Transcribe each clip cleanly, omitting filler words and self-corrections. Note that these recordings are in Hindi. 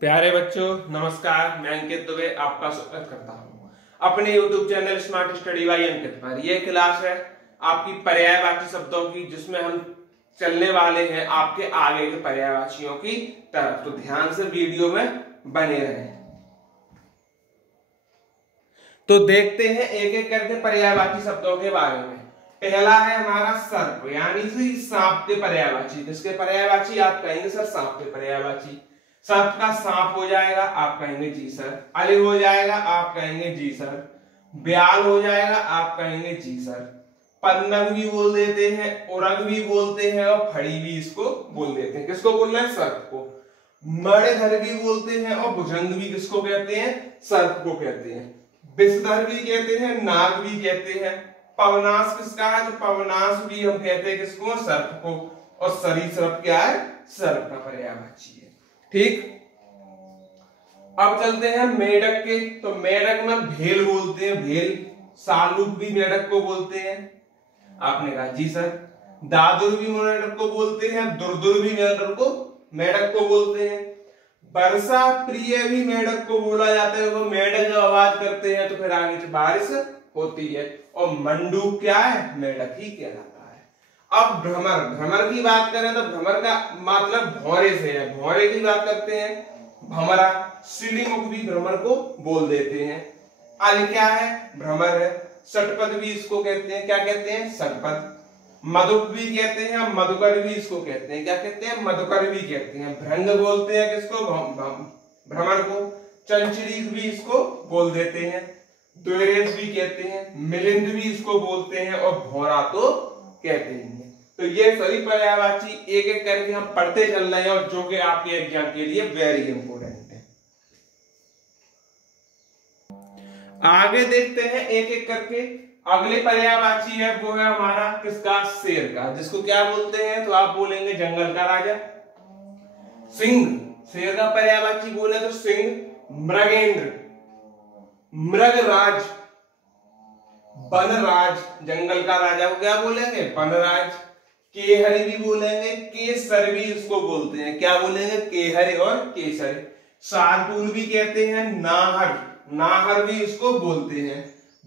प्यारे बच्चों नमस्कार। मैं अंकित दुबे आपका स्वागत करता हूं अपने YouTube channel smart study by Ankit पर। यह क्लास है आपकी पर्यायवाची शब्दों की, जिसमें हम चलने वाले हैं आपके आगे के पर्यायवाचियों की तरफ। तो ध्यान से वीडियो में बने रहें। तो देखते हैं एक एक करके पर्यायवाची शब्दों के बारे में। पहला है हमारा सर्प, यानी सांप के पर्यायवाची। जिसके पर्यायवाची आप कहेंगे सर सांप के पर्यायवाची। सर्प का सांप हो जाएगा, आप कहेंगे जी सर। अली हो जाएगा, आप कहेंगे जी सर। ब्याल हो जाएगा, आप कहेंगे जी सर। पन्नग भी बोल देते हैं, उरग भी बोलते हैं और फड़ी भी इसको बोल देते हैं। किसको बोल रहे हैं? सर्प को। मणिधर भी बोलते हैं और भुजंग भी किसको कहते हैं? सर्प को कहते हैं। विषधर भी कहते हैं, नाग भी कहते हैं। पवनाश किसका है? तो पवनाश भी हम कहते हैं किसको? सर्प को। और सरीसृप क्या है? सर्प का पर्यायवाची है। ठीक, अब चलते हैं मेढक के। तो मेढक में भेल बोलते हैं, भेल। सालूक भी मेढक को बोलते हैं, आपने कहा जी सर। दादुर भी मेढक को बोलते हैं, दुरदुर भी मेढक को बोलते हैं। वर्षा प्रिय भी मेढक को बोला जाता है। वो मेढक जब आवाज करते हैं तो फिर आगे से बारिश होती है। और मंडूक क्या है? मेढक ही कहलाता है। अब भ्रमर, भ्रमर की बात करें तो भ्रमर का मतलब भौरे से है। भौरे की बात करते हैं भमरा। सीढ़ीमुख भी भ्रमर को बोल देते हैं। अल क्या है? भ्रमर है। षटपद भी इसको कहते हैं, क्या कहते हैं? षटपद। मधुक भी कहते हैं, मधुकर भी इसको कहते हैं, क्या कहते हैं? मधुकर भी कहते हैं। भृंग बोलते हैं किसको? भ्रमर को। चंचरीक भी इसको बोल देते हैं। द्वेरेश भी कहते हैं। मिलिंद भी इसको बोलते हैं और भौरा तो कहते हैं। तो ये सभी पर्यायवाची एक एक करके हम पढ़ते चल रहे हैं, और जो कि आपके एग्जाम के लिए वेरी इंपोर्टेंट है। आगे देखते हैं एक एक करके। अगले पर्यायवाची है वो है हमारा किसका? शेर का। जिसको क्या बोलते हैं? तो आप बोलेंगे जंगल का राजा। सिंह, शेर का पर्यायवाची बोले तो सिंह। मृगेंद्र, मृगराज। वनराज, जंगल का राजा को क्या बोलेंगे? वनराज। केहरी भी बोलेंगे, केसर भी इसको बोलते हैं, क्या बोलेंगे? केहरी और केसर। शार्दूल भी कहते हैं। नाहर, नाहर भी इसको बोलते हैं।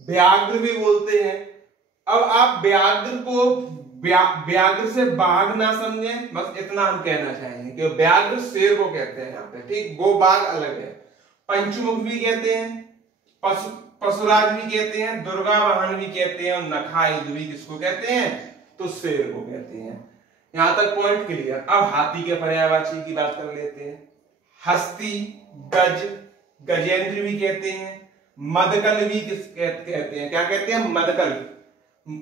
व्याघ्र भी बोलते हैं। अब आप व्याघ्र को व्याघ्र से बाघ ना समझे, बस इतना हम कहना चाहेंगे कि व्याघ्र शेर को कहते हैं यहाँ पे, ठीक। वो बाघ अलग है। पंचमुख भी कहते हैं, पशुराज भी कहते हैं, दुर्गा वाहन भी कहते हैं, और नखायुध भी किसको कहते हैं? तो शेर को कहते हैं। यहां तक पॉइंट क्लियर। अब हाथी के पर्यायवाची की बात कर लेते हैं। हस्ती, गज, गजेंद्र भी कहते हैं। मदकल भी कहते हैं, क्या कहते हैं? मदकल।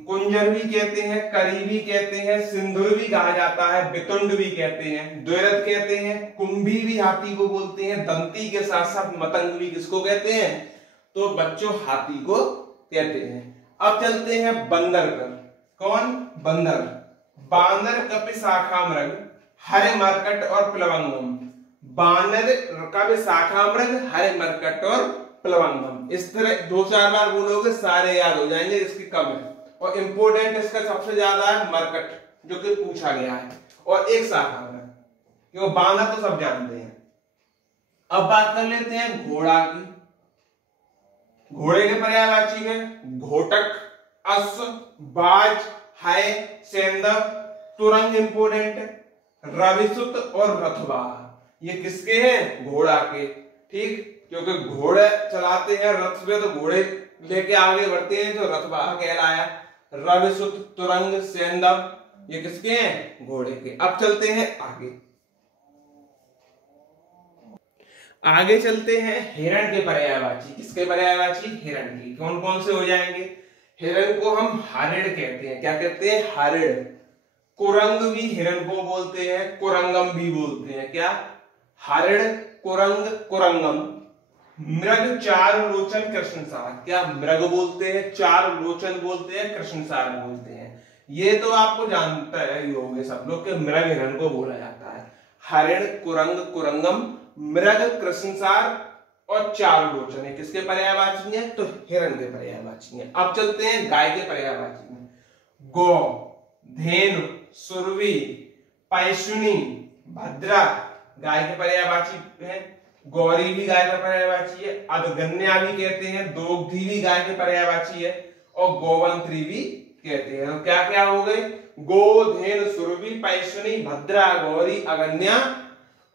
कुंजर भी कहते हैं, करी भी कहते हैं, सिंधुर भी कहा जाता है, बितुंड भी कहते हैं, द्वैरथ कहते हैं, कुंभी भी हाथी को बोलते हैं, दंती के साथ साथ मतंग भी किसको कहते हैं? तो बच्चों हाथी को कहते हैं। अब चलते हैं बंदर पर। कौन? बंदर। बानर, कपि, शाखा मृग, हरे मरकट और प्लवंगम। बानर, कपि, शाखा मृग, हरे मरकट और प्लवंगम। इस तरह 2-4 बार बोलोगे सारे याद हो जाएंगे। इसकी कम है, और इंपोर्टेंट इसका सबसे ज्यादा है मरकट, जो कि पूछा गया है, और एक शाखा मृग, क्योंकि बानर तो सब जानते हैं। अब बात कर लेते हैं घोड़ा की। घोड़े के पर्यायवाची में घोटक, अश्व, बाज, है, सेंदव, तुरंग इंपोर्टेंट है, रविसुत और रथवाह। ये किसके हैं? घोड़ा के, ठीक। क्योंकि घोड़े चलाते हैं रथ पे, तो घोड़े लेके आगे बढ़ते हैं, तो रथवाह कहलाया। रविसुत, तुरंग, सेंदव, ये किसके हैं? घोड़े के। अब चलते हैं आगे। आगे चलते हैं हिरण के पर्यायवाची। किसके पर्यायवाची? हिरण की। कौन कौन से हो जाएंगे? हिरण को हम हरिण कहते हैं, क्या कहते हैं? हरिण। कुरंग भी हिरण को बोलते हैं, कुरंगम भी बोलते हैं, क्या? हरिण, कुरंग, कुरंगम। मृग, चार लोचन, कृष्णसार, क्या? मृग बोलते हैं, चार लोचन बोलते हैं, कृष्णसार बोलते हैं। ये तो आपको जानते ही होंगे सब लोग कि मृग हिरण को बोला जाता है। हरिण, कुरंग, कुरंगम, मृग, कृष्णसार और चार लोचन किसके पर्यायवाची है? तो हिरण के पर्यायवाची है। अब चलते हैं गाय के पर्यायवाची में। गौ, धेनु, सुरवी, पैशुनी, भद्रा गाय के पर्यायवाची है। गौरी भी गाय का पर्यायवाची है, अदगन्या भी कहते हैं, दोग्धी भी गाय के पर्यायवाची है, और गोवंत्री भी कहते हैं। तो क्या क्या हो गए? गो, धेनु, सुरभि, पैशुनी, भद्रा, गौरी, अगन्या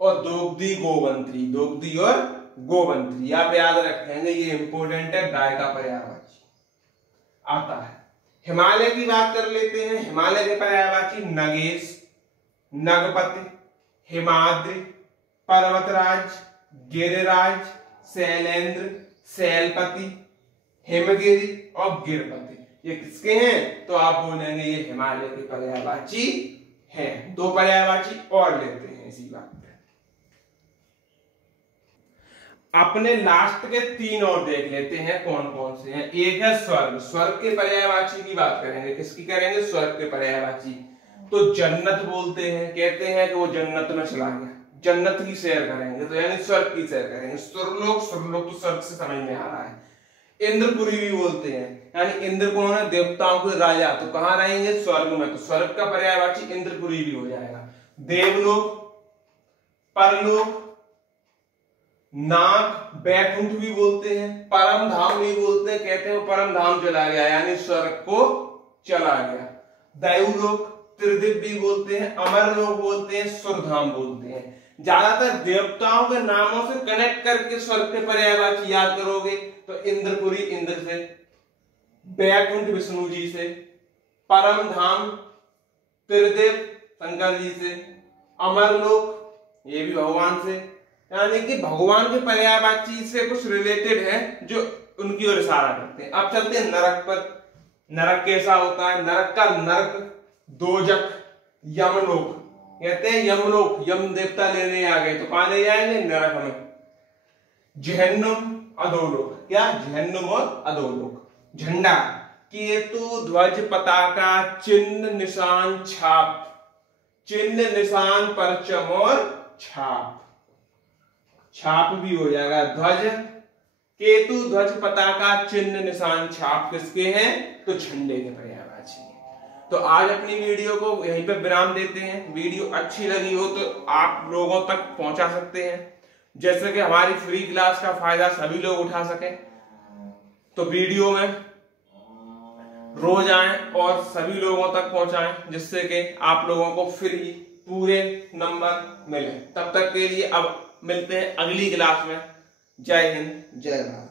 और दोग्धी, गोवंत्री। दोग्धी और गोवंत्री आप याद रखेंगे, ये इंपोर्टेंट है, गाय का पर्यायवाची आता है। हिमालय की बात कर लेते हैं। हिमालय के पर्यायवाची नगेश, नगपति, हिमाद्रि, पर्वतराज, गिरिराज, शैलेंद्र, शैलपति, हिमगिरी और गिरपति। ये किसके हैं? तो आप बोलेंगे ये हिमालय के पर्यायवाची हैं। दो पर्यायवाची और लेते हैं इसी बात पे। अपने लास्ट के तीन और देख लेते हैं कौन कौन से हैं। एक है स्वर्ग। स्वर्ग के पर्यायवाची की बात करेंगे। किसकी करेंगे? स्वर्ग के पर्यायवाची। तो जन्नत बोलते हैं, कहते हैं कि वो जन्नत में चला गया, जन्नत की सैर करेंगे, तो यानी स्वर्ग की सैर करेंगे। सुरलोक, सुरलोक तो स्वर्ग से समझ में आ रहा है। इंद्रपुरी भी बोलते हैं, यानी इंद्र कौन है? देवताओं के राजा, तो कहां रहेंगे? स्वर्ग में, तो स्वर्ग का पर्यायवाची इंद्रपुरी भी हो जाएगा। देवलोक, परलोक, नाग, बैकुंठ भी बोलते हैं, परम धाम भी बोलते हैं, कहते हैं वो परम धाम चला गया, यानी स्वर्ग को चला गया। दैवलोक, त्रिदिव भी बोलते हैं, अमरलोक बोलते हैं, सुरधाम बोलते हैं। ज्यादातर देवताओं के नामों से कनेक्ट करके स्वर्ग के पर्यायवाची याद करोगे तो इंद्रपुरी इंद्र से, बैकुंठ विष्णु जी से, परम धाम त्रिदेव शंकर जी से, अमरलोक ये भी भगवान से, यानी कि भगवान के पर्यायवाची से कुछ रिलेटेड है जो उनकी ओर इशारा करते हैं। अब चलते हैं नरक पर। नरक कैसा होता है? नरक का नरक, दोजक, यमलोक, कहते हैं यमलोक, यम देवता लेने आ गए तो कहां ले जाएंगे? नरक में। जहन्नुम, अधोलोक, क्या? जहन्नुम और अधोलोक। झंडा, केतु, ध्वज, पताका, चिन्ह, निशान, छाप, चिन्ह, निशान, परचम और छाप। छाप भी हो जाएगा। ध्वज, केतु, ध्वज, पताका, चिन्ह, निशान, छाप किसके हैं? तो झंडे के पर्यायवाची। तो आज अपनी वीडियो को यहीं पे विराम देते हैं। वीडियो अच्छी लगी हो तो आप लोगों तक पहुंचा सकते हैं, जैसे कि हमारी फ्री क्लास का फायदा सभी लोग उठा सकें। तो वीडियो में रोज आएं और सभी लोगों तक पहुंचाएं, जिससे कि आप लोगों को फ्री पूरे नंबर मिले। तब तक के लिए अब मिलते हैं अगली क्लास में। जय हिंद, जय भारत।